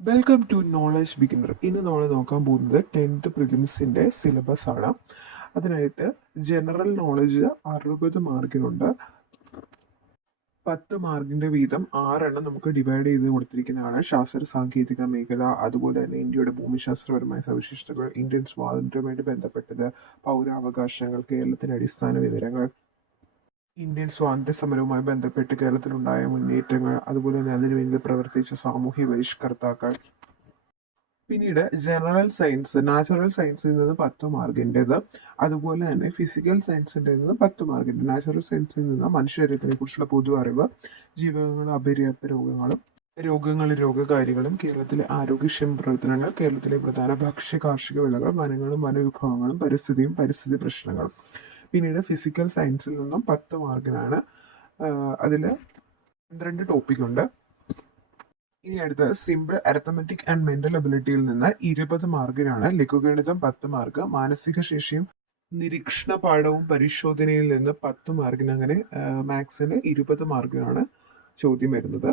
Welcome to knowledge beginner. ഇന്ന് നമ്മൾ നോക്കാൻ പോകുന്നത് 10th പ്രിലിംസിൻ്റെ സിലബസ് ആണ്. അതിനായിട്ട് ജനറൽ നോളജ് 60 മാർക്കിനുണ്ട്. 10 മാർക്കിൻ്റെ വീതം 6 നമുക്ക് ഡിവൈഡ് ചെയ്ത് കൊടുത്തിരിക്കുന്നതാണ്. ശാസ്ത്ര സാങ്കേതിക മേഖല, അതുപോലെ തന്നെ ഇന്ത്യയുടെ ഭൂമിശാസ്ത്രപരമായ സവിശേഷതകൾ, ഇന്ത്യൻ സ്വാതന്ത്ര്യവുമായിട്ട് ബന്ധപ്പെട്ടത്, പൗരാവകാശങ്ങൾ, കേരളത്തിൻ്റെ അടിസ്ഥാന വിവരങ്ങൾ, ഇന്ത്യൻ സ്വാതന്ത്ര്യ സമരവുമായി ബന്ധപ്പെട്ട് കേരളത്തിലുണ്ടായ മുന്നേറ്റങ്ങൾ, അതുപോലെ തന്നെ അതിനുവേണ്ടി പ്രവർത്തിച്ച സാമൂഹ്യ പരിഷ്കർത്താക്കൾ. പിന്നീട് ജനറൽ സയൻസ്, നാച്ചുറൽ സയൻസിൽ നിന്ന് 10 മാർക്കിൻ്റെത്, അതുപോലെ തന്നെ ഫിസിക്കൽ സയൻസിൻ്റെ നിന്ന് 10 മാർക്കിൻ്റെ. നാച്ചുറൽ സയൻസിൽ നിന്ന് മനുഷ്യശരീരത്തിനെ കുറിച്ചുള്ള പൊതു അറിവ്, ജീവകങ്ങളും അപര്യാപ്ത രോഗകാരികളും, കേരളത്തിലെ ആരോഗ്യക്ഷേമ പ്രവർത്തനങ്ങൾ, കേരളത്തിലെ പ്രധാന ഭക്ഷ്യ കാർഷിക വിളകൾ, വനങ്ങളും വനവിഭവങ്ങളും, പരിസ്ഥിതിയും പരിസ്ഥിതി പ്രശ്നങ്ങളും. പിന്നീട് ഫിസിക്കൽ സയൻസിൽ നിന്നും 10 മാർക്കിനാണ്. അതിൽ 12 ടോപ്പിക്കുണ്ട്. ഇനി അടുത്ത സിമ്പിൾ അരിത്തമെറ്റിക് ആൻഡ് മെന്റൽ എബിലിറ്റിയിൽ നിന്ന് 20 മാർക്കിനാണ്. ലഘുഗണിതം 10 മാർക്ക്, മാനസിക ശേഷിയും നിരീക്ഷണ പാഠവും പരിശോധനയിൽ നിന്ന് 10 മാർക്കിന്. അങ്ങനെ മാത്സിന് 20 മാർക്കിനാണ് ചോദ്യം വരുന്നത്.